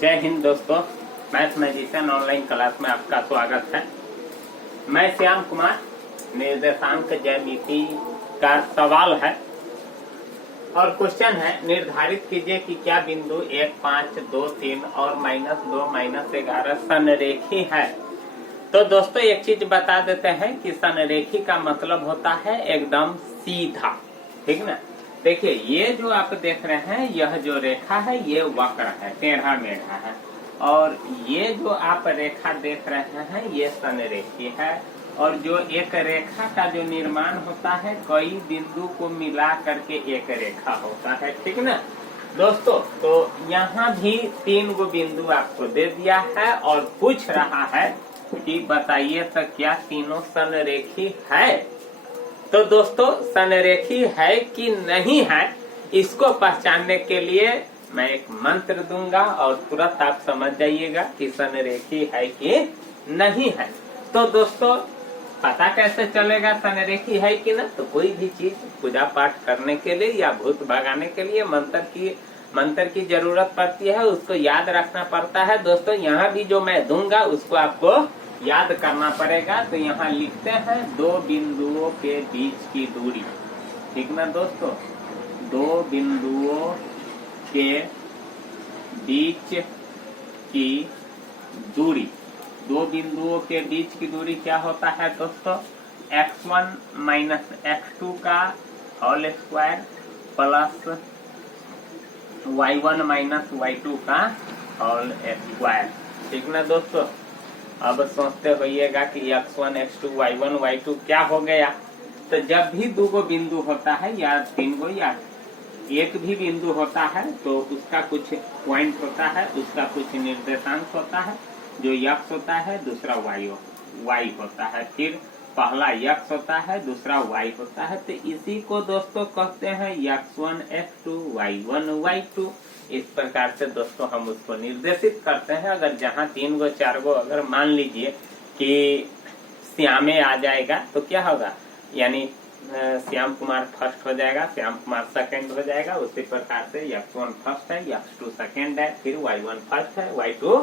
जय हिंद दोस्तों, math magician online class में आपका स्वागत है। मैं श्याम कुमार। निर्देशांक ज्यामिति का सवाल है और क्वेश्चन है, निर्धारित कीजिए कि क्या बिंदु 1, 5, 2, 3 और -2, -11 संरेखी है। तो दोस्तों एक चीज बता देते हैं कि संरेखी का मतलब होता है एकदम सीधा, ठीक ना। देखिए ये जो आप देख रहे हैं, यह जो रेखा है ये वक्र है, टेढ़ा मेढ़ा है, और ये जो आप रेखा देख रहे हैं ये संरेखी है। और जो एक रेखा का जो निर्माण होता है, कई बिंदु को मिला करके एक रेखा होता है, ठीक ना दोस्तों। तो यहाँ भी 3 गो बिंदु आपको दे दिया है और पूछ रहा है कि बताइए तो क्या तीनों संरेखी है। तो दोस्तों संरेखी है कि नहीं है, इसको पहचानने के लिए मैं एक मंत्र दूंगा और तुरंत आप समझ जाइएगा कि संरेखी है कि नहीं है। तो दोस्तों पता कैसे चलेगा संरेखी है कि ना, तो कोई भी चीज पूजा पाठ करने के लिए या भूत भगाने के लिए मंत्र की जरूरत पड़ती है, उसको याद रखना पड़ता है। दोस्तों यहाँ भी जो मैं दूंगा उसको आपको याद करना पड़ेगा। तो यहाँ लिखते हैं 2 बिंदुओं के बीच की दूरी, ठीक ना दोस्तों। 2 बिंदुओं के बीच की दूरी, 2 बिंदुओं के बीच की दूरी क्या होता है दोस्तों, x1 माइनस x2 का whole square plus y1 minus y2 का होल स्क्वायर, ठीक ना दोस्तों। अब सोचते होइएगा कि x1 x2 y1 y2 क्या हो गया। तो जब भी 2 गो बिंदु होता है या 3 गो या एक भी बिंदु होता है तो उसका कुछ पॉइंट होता है, उसका कुछ निर्देशांक होता है। जो x होता है, दूसरा y होता है, फिर पहला x होता है, दूसरा y होता है। तो इसी को दोस्तों कहते हैं x1 x2 y1 y2। इस प्रकार से दोस्तों हम उसको निर्देशित करते हैं। अगर जहाँ 3 गो 4 गो अगर मान लीजिए कि श्यामे आ जाएगा तो क्या होगा, यानी श्याम कुमार फर्स्ट हो जाएगा, श्याम कुमार सेकंड हो जाएगा। उसी प्रकार से x1 फर्स्ट है, x2 सेकंड है, फिर y1 फर्स्ट है, y2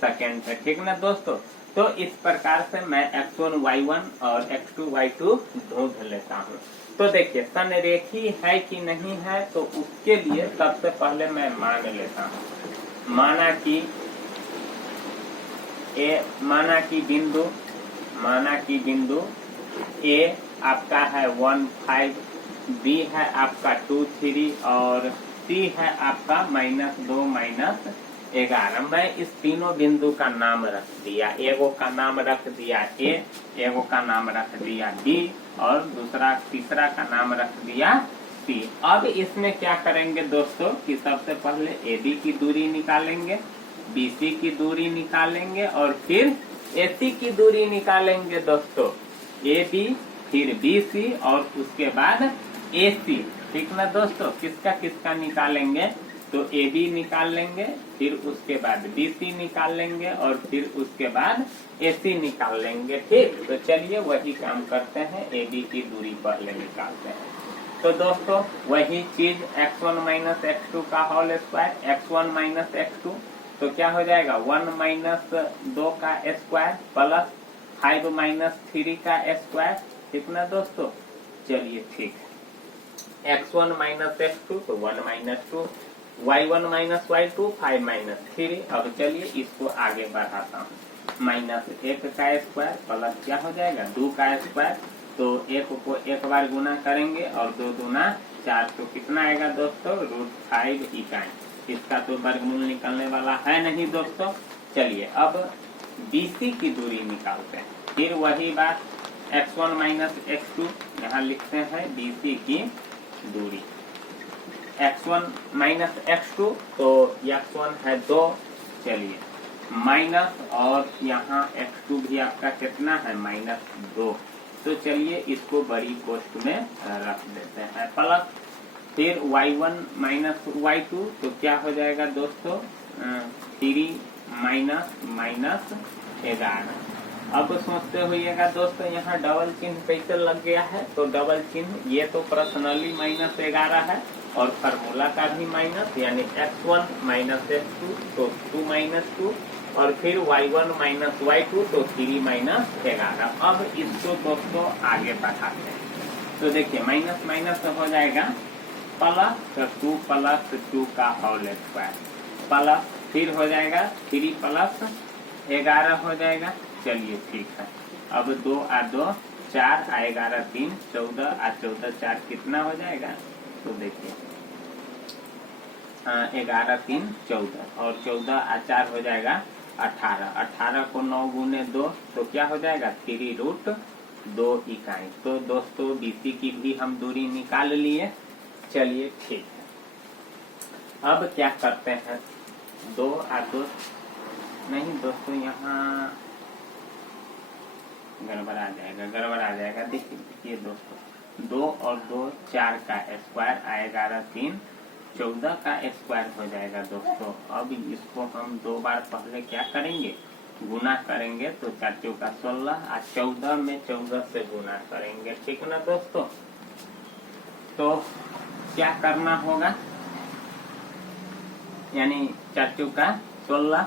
सेकंड है, ठीक ना दोस्तों। तो इस प्रकार से मैं x1 y1 और x2 y2 ढूंढ लेता हूँ। तो देखिए संरेखी है कि नहीं है, तो उसके लिए सबसे पहले मैं मान लेता हूँ। माना कि बिंदु A आपका है 1 5, B है आपका 2 3 और C है आपका -2 -11। मैं इस तीनों बिंदु का नाम रख दिया। एगो का नाम रख दिया A, एगो का नाम रख दिया B और तीसरा का नाम रख दिया C। अब इसमें क्या करेंगे दोस्तों कि सबसे पहले AB की दूरी निकालेंगे, BC की दूरी निकालेंगे और फिर AC की दूरी निकालेंगे दोस्तों। AB फिर BC और उसके बाद AC, ठीक ना दोस्तों। किसका निकालेंगे, तो AB निकाल लेंगे, फिर उसके बाद BC निकाल लेंगे और फिर उसके बाद AC निकाल लेंगे, ठीक। तो चलिए वही काम करते हैं, AB की दूरी पहले निकालते हैं। तो दोस्तों वही चीज x1 माइनस x2 का whole square, x1 minus x2 तो क्या हो जाएगा 1 माइनस 2 का स्क्वायर प्लस 5 माइनस 3 का स्क्वायर, ठीक ना दोस्तों। चलिए ठीक है, x1 माइनस x2 तो 1 minus 2, y1 minus y2 5 minus 3। अब चलिए इसको आगे बढ़ाता हूँ। -1 का स्क्वायर प्लस क्या हो जाएगा 2 का स्क्वायर, तो 1 को एक बार गुना करेंगे और 2 दूना 4, तो कितना आएगा दोस्तों √5 इकाई। इसका तो वर्गमूल निकलने वाला है नहीं दोस्तों। चलिए अब BC की दूरी निकालते हैं। फिर वही बात x1 माइनस x2 यहाँ लिखते हैं BC की दूरी। x1 माइनस x2 तो x1 है 2, चलिए माइनस और यहाँ x2 भी आपका कितना है -2। तो चलिए इसको बड़ी कोष्ठ में रख देते हैं प्लस, फिर y1 माइनस y2 तो क्या हो जाएगा दोस्तों 3 माइनस 11। अब सोचते होइएगा दोस्तों यहाँ डबल चिन्ह कैसे लग गया है, तो डबल चिन्ह ये तो पर्सनली -11 है और फार्मूला का भी माइनस, यानी x1 माइनस x2 तो 2 माइनस 2, और फिर y1 माइनस y2 तो 3 माइनस 11। अब इसको दोस्तों आगे बढ़ाते हैं। तो देखिए माइनस माइनस हो जाएगा प्लस 2 प्लस 2 का होल स्क्वायर, प्लस फिर हो जाएगा 3 प्लस 11 हो जाएगा। चलिए ठीक है, अब 2 आ 2 4 आ 11 3 14 आ 14 4 कितना हो जाएगा? तो देखिए 11 3 14 और 14 आ 4 हो जाएगा 18। 18 को 9 गुने 2 तो क्या हो जाएगा? 3√2 इकाई। तो दोस्तों BC की भी हम दूरी निकाल लिए। चलिए ठीक है, अब क्या करते हैं? 2 आ 2 नहीं दोस्तों, यहाँ गड़बड़ आ जाएगा। देखिए दोस्तों 2 और 2 4 का स्क्वायर आएगा 3 14 का स्क्वायर हो जाएगा दोस्तों। अब इसको हम 2 बार पहले क्या करेंगे? गुना करेंगे, तो 4 चौका 16 और 14 में 14 से गुना करेंगे, ठीक ना दोस्तों? तो क्या करना होगा? यानी 4 चौका 16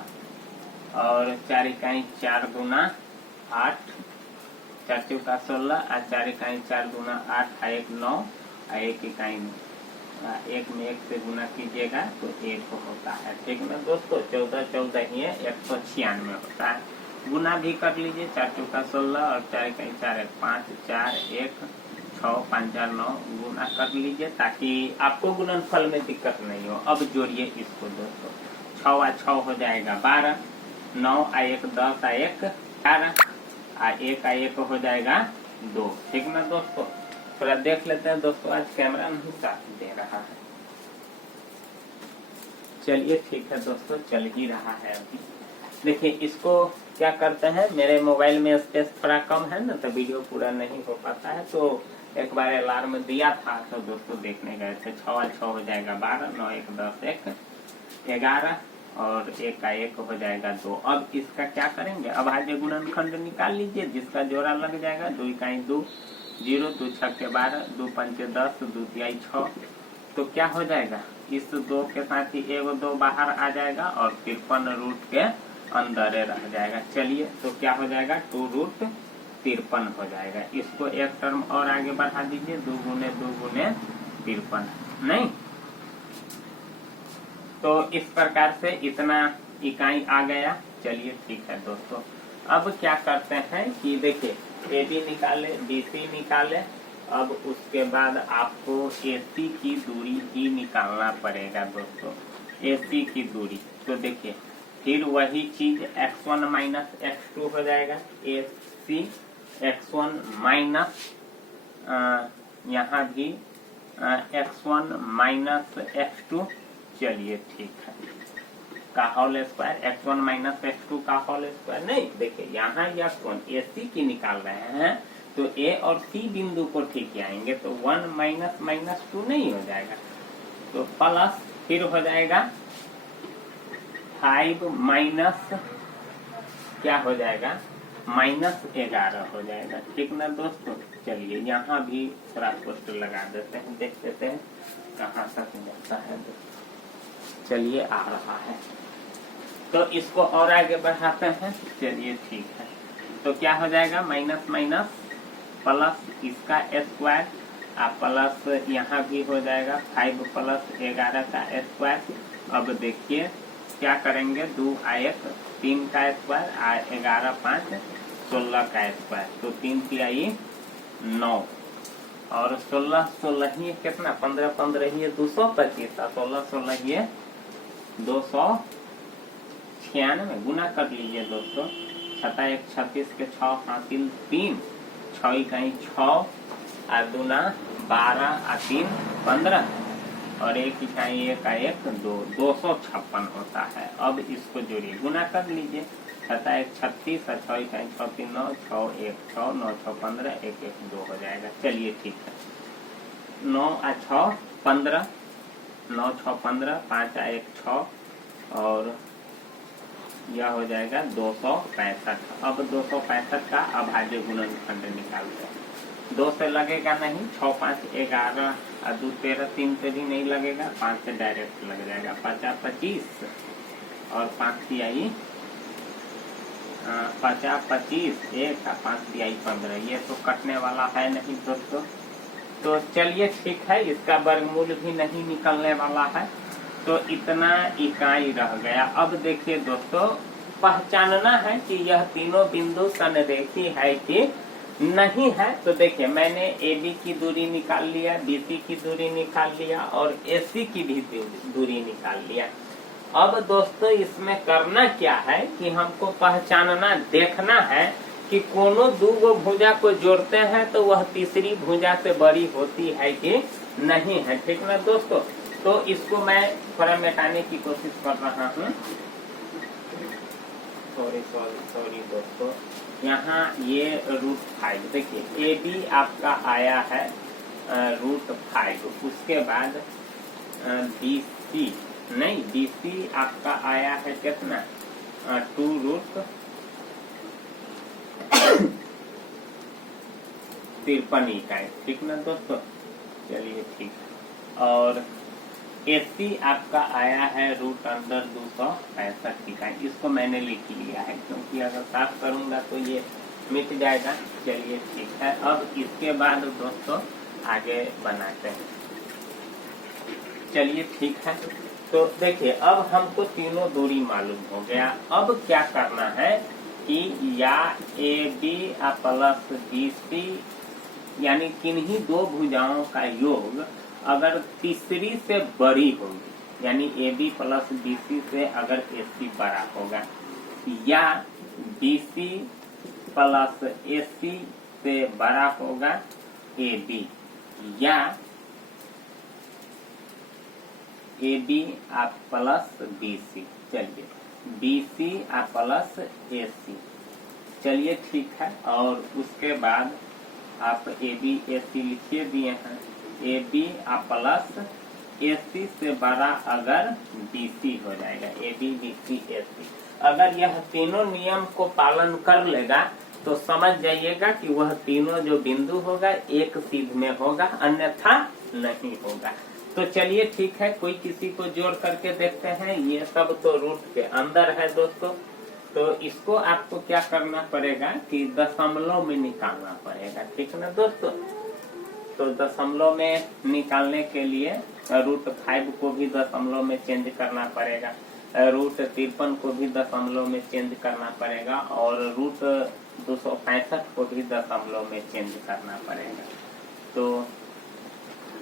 और 4 इकाई 4 गुना 8, 4 चौका 16 और 4 इकाई 4 गुना 8 1 9 और 1 इकाई 1 में 1 से गुना कीजिएगा तो 1 होता है, ठीक ना दोस्तों? 14 14 ही 196 होता है। गुना भी कर लीजिए, 4 चौका 16 और 4 इकाई 4 1 5 4 1 6 5 4 9 गुना कर लीजिए ताकि आपको गुणनफल में दिक्कत नहीं हो। अब जोड़िए इसको दोस्तों, 6 आ 6 हो जाएगा 12, 9 आ 1 10 आ 1 11 आ 1 आ 1 हो जाएगा 2, ठीक ना दोस्तों? थोड़ा देख लेते हैं दोस्तों, आज कैमरा नहीं साथ दे रहा है। चलिए ठीक है दोस्तों, चल ही रहा है अभी। देखिए इसको क्या करते हैं, मेरे मोबाइल में स्पेस थोड़ा कम है ना, तो वीडियो पूरा नहीं हो पाता है। तो एक बार अलार्म दिया था तो दोस्तों देखने गए थे। 6 आ 6 हो जाएगा 12, 9 1 10 1 11 और 1 का 1 हो जाएगा 2। अब इसका क्या करेंगे? अब आगे गुणनखंड निकाल लीजिए, जिसका जोड़ा लग जाएगा। 2 इकाई 2 0 2 6 के 12 2 5 10 2 3 6। तो क्या हो जाएगा? इस 2 के साथ ही 1 2 बाहर आ जाएगा और 53 रूट के अंदर रह जाएगा। चलिए तो क्या हो जाएगा? 2√53 हो जाएगा। इसको एक टर्म और आगे बढ़ा दीजिए, 2 गुने 53 नहीं। तो इस प्रकार से इतना इकाई आ गया। चलिए ठीक है दोस्तों, अब क्या करते हैं कि देखिए AB निकाले, BC निकाले। अब उसके बाद आपको AC की दूरी ही निकालना पड़ेगा दोस्तों, AC की दूरी। तो देखिए फिर वही चीज x1 माइनस x2 हो जाएगा। AC x1 माइनस यहाँ भी x1 माइनस x2। चलिए ठीक है, का whole square, x1 minus x2 का होल स्क्वायर नहीं। देखिए यहाँ x1 AC की निकाल रहे हैं तो A और C बिंदु को ठीक आएंगे, तो 1 माइनस माइनस 2 नहीं हो जाएगा, तो प्लस फिर हो जाएगा 5 माइनस क्या हो जाएगा? -11 हो जाएगा, ठीक ना दोस्तों? चलिए यहाँ भी थोड़ा पोस्टर लगा देते हैं, देख लेते हैं कहाँ तक जाता है दोस्तों। चलिए आ रहा है, तो इसको और आगे बढ़ाते हैं। चलिए ठीक है, तो क्या हो जाएगा? माइनस माइनस प्लस इसका स्क्वायर प्लस यहाँ भी हो जाएगा 5 प्लस 11 का स्क्वायर। अब देखिए क्या करेंगे? 2 आ 1 3 का स्क्वायर 11 5 16 का स्क्वायर, तो 3 3 9 और 16 16 ही कितना? 15 15 ही 225 और 16 16 ही 296। गुना कर लीजिए दोस्तों, 6 1 36 के 6 हासिल 3 6 इकाई 6 और 2 12 और 3 15 और 1 इकाई 1 का 1 2 256 होता है। अब इसको जोड़िए, गुना कर लीजिए। 6 1 36 और 6 इकाई 6 3 9 6 1 6 9 6 15 1 1 2 हो जाएगा। चलिए ठीक है, 9 आ 6 15 9 6 15 5 आ 1 6 और यह हो जाएगा 265। अब 265 का अभाज्य गुणनखंड निकालते हैं। 2 से लगेगा नहीं, 6 5 11 और 2 13 3 से भी नहीं लगेगा, 5 से डायरेक्ट लग जाएगा। 50 25 और 5 तिहाई 50 25 1 और 5 तिहाई 15। ये तो कटने वाला है नहीं दोस्तों। तो चलिए ठीक है, इसका वर्गमूल भी नहीं निकलने वाला है, तो इतना इकाई रह गया। अब देखिए दोस्तों, पहचानना है कि यह तीनों बिंदु समरेखी है कि नहीं है। तो देखिए, मैंने AB की दूरी निकाल लिया, BC की दूरी निकाल लिया और AC की भी दूरी निकाल लिया। अब दोस्तों इसमें करना क्या है कि हमको पहचानना, देखना है कि कोनो दो भुजा को जोड़ते हैं तो वह तीसरी भुजा से बड़ी होती है कि नहीं है। ठीक ना दोस्तों? तो इसको मैं थोड़ा मिटाने की कोशिश कर रहा हूँ। सॉरी दोस्तों, यहाँ ये √5, देखिए AB आपका आया है √5, उसके बाद BC नहीं, BC आपका आया है कितना 2√53 इकाई। ठीक ना दोस्तों? चलिए ठीक है। और AC आपका आया है √265 इकाई। इसको मैंने लिख लिया है क्योंकि अगर साफ करूंगा तो ये मिट जाएगा। चलिए ठीक है। अब इसके बाद दोस्तों आगे बनाते हैं। चलिए ठीक है। तो देखिए, अब हमको तीनों दूरी मालूम हो गया। अब क्या करना है कि या AB प्लस BC यानी किन्हीं दो भुजाओं का योग अगर तीसरी से बड़ी होगी, यानी AB प्लस BC से अगर AC बड़ा होगा, या BC प्लस AC से बड़ा होगा AB, या AB प्लस BC। चलिए, BC प्लस AC। चलिए ठीक है। और उसके बाद आप AB AC लिखिए दिए हैं। AB प्लस AC से बड़ा अगर BC हो जाएगा, AB BC AC। अगर यह तीनों नियम को पालन कर लेगा तो समझ जाइएगा कि वह तीनों जो बिंदु होगा एक सीध में होगा, अन्यथा नहीं होगा। तो चलिए ठीक है, कोई किसी को जोड़ करके देखते हैं। ये सब तो रूट के अंदर है दोस्तों। तो इसको आपको क्या करना पड़ेगा कि दशमलव में निकालना पड़ेगा। ठीक ना दोस्तों? तो दशमलव में निकालने के लिए √5 को भी दशमलव में चेंज करना पड़ेगा, √53 को भी दशमलव में चेंज करना पड़ेगा और √265 को भी दशमलव में चेंज करना पड़ेगा। तो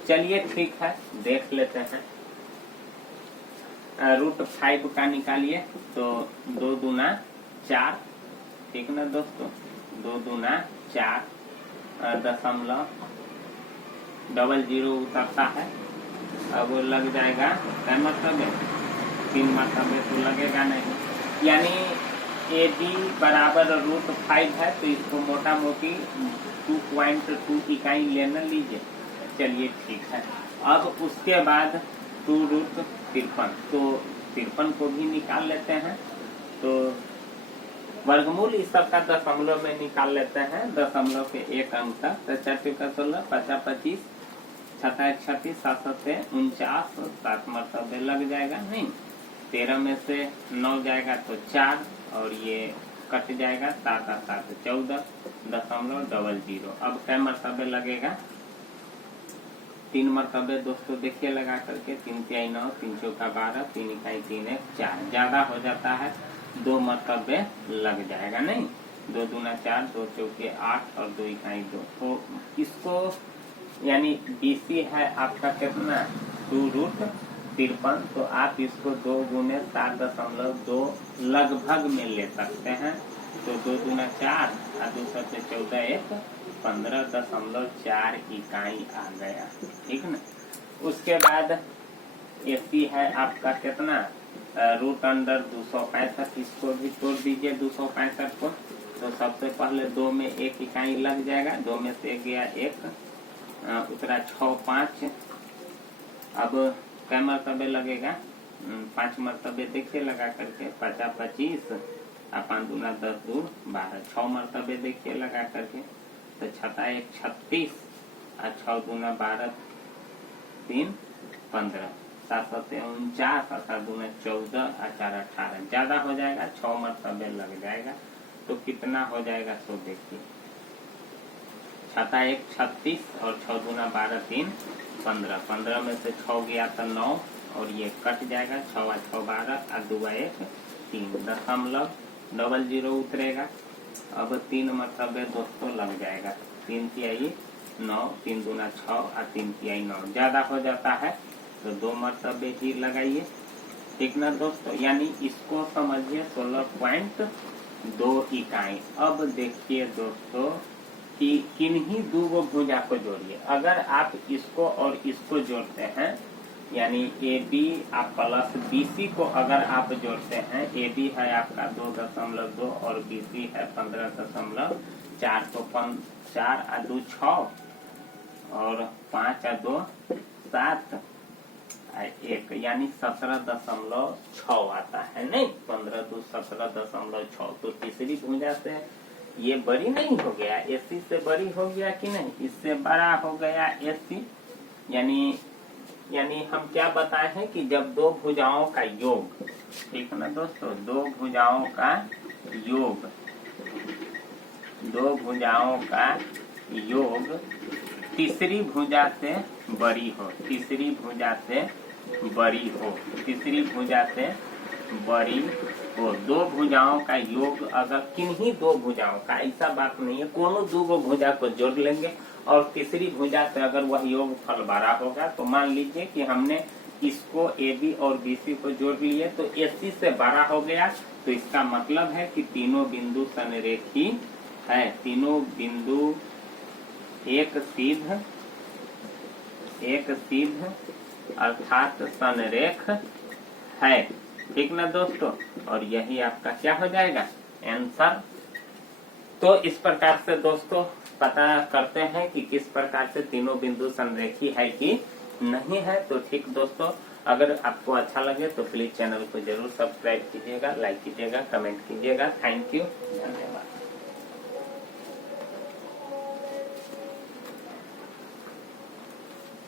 चलिए ठीक है, देख लेते हैं। √5 का निकालिए तो 2 दूना 4। ठीक ना दोस्तों? 2 दूना 4 दशमलव 00 उतरता है। अब वो लग जाएगा, क्या मतलब है 3 मरतबे तो लगेगा नहीं, यानी AB बराबर √5 है तो इसको मोटा मोटी 2.2 इकाई लेना लीजिए। चलिए ठीक है। अब उसके बाद 2√53, तो 53 को भी निकाल लेते हैं। तो वर्गमूल इस सब का दशमलव में निकाल लेते हैं, दशमलव के एक अंक तक। तो 4 × 16 50 25 27 36 7 49, 7 मरतबे लग जाएगा नहीं। 13 में से 9 जाएगा तो 4 और ये कट जाएगा, 7 और 7 14.00। अब क्या मरतबे लगेगा? 3 मरतबे दोस्तों देखिए लगा करके। 3 तिहाई 9, 3 चौका 12, 3 इकाई 3 1 4। ज्यादा हो जाता है, 2 मरतबे लग जाएगा नहीं। 2 दूना 4, 2 चौके 8 और 2 इकाई 2। तो इसको यानी BC है आपका कितना 2√53, तो आप इसको 2 × 7.2 लगभग में ले सकते हैं। तो 2 दूना 4 और 2 7 14 1 15.4 इकाई आ गया। ठीक ना? उसके बाद AC है आपका कितना √265, इसको भी तोड़ दीजिए 265 को। तो सबसे पहले 2 में 1 इकाई लग जाएगा, 2 में से गया 1, उतरा 6 5। अब क्या मरतबे लगेगा? 5 मरतबे देखिए लगा करके। 50 25 और 5 दूना 10 2 12, 6 मरतबे देखिए लगा करके। तो 6 1 36 और 6 दूना 12 3 15, 7 7 49, 7 2 14, 4 18, ज्यादा हो जाएगा 6 मरतबे लग जाएगा। तो कितना हो जाएगा सो देखिए, 7 1 36 और 6 दूना 12 3 15, 15 में से 6 गया तो 9 और ये कट जाएगा, 6 6 12 और 2 1 3, दशमलव डबल जीरो उतरेगा। अब 3 मरतबे दोस्तों लग जाएगा, 3 तिहाई 9, 3 दूना 6 और 3 तिहाई 9, ज्यादा हो जाता है तो 2 मरतबे ही लगाइए, ठीक ना दोस्तों। यानी इसको समझिए 16.2 इकाई। अब देखिए दोस्तों कि किन्हीं दो भुजा को जोड़िए। अगर आप इसको और इसको जोड़ते हैं, यानी ए बी आप प्लस बी सी को अगर आप जोड़ते हैं, ए बी है आपका 2.2 और बी सी है 15.4, तो 4 और 2 6 और 5 और 2 7 1, यानी 17.6 आता है, नहीं 15 2 17.6। तो तीसरी भुजा से ये बड़ी नहीं हो गया, एसी से बड़ी हो गया कि नहीं, इससे बड़ा हो गया एसी। यानी हम क्या बताए हैं कि जब दो भुजाओं का योग, ठीक है ना दोस्तों, दो भुजाओं का योग, दो भुजाओं का योग तीसरी भुजा से बड़ी हो, तीसरी भुजा से बड़ी हो, तीसरी भुजा से बड़ी हो। दो भुजाओं का योग अगर किन्हीं दो भुजाओं का, ऐसा बात नहीं है, कोनो दो भुजा को जोड़ लेंगे और तीसरी भुजा से अगर वह योग फल बड़ा होगा, तो मान लीजिए कि हमने इसको ए बी और बी सी को जोड़ लिए तो एसी से बड़ा हो गया, तो इसका मतलब है कि तीनों बिंदु संरेखी है, तीनों बिंदु एक सीध अर्थात संरेख है, ठीक ना दोस्तों। और यही आपका क्या हो जाएगा आंसर। तो इस प्रकार से दोस्तों पता करते हैं कि किस प्रकार से तीनों बिंदु संरेखी है कि नहीं है। तो ठीक दोस्तों, अगर आपको अच्छा लगे तो प्लीज चैनल को जरूर सब्सक्राइब कीजिएगा, लाइक कीजिएगा, कमेंट कीजिएगा। Thank you.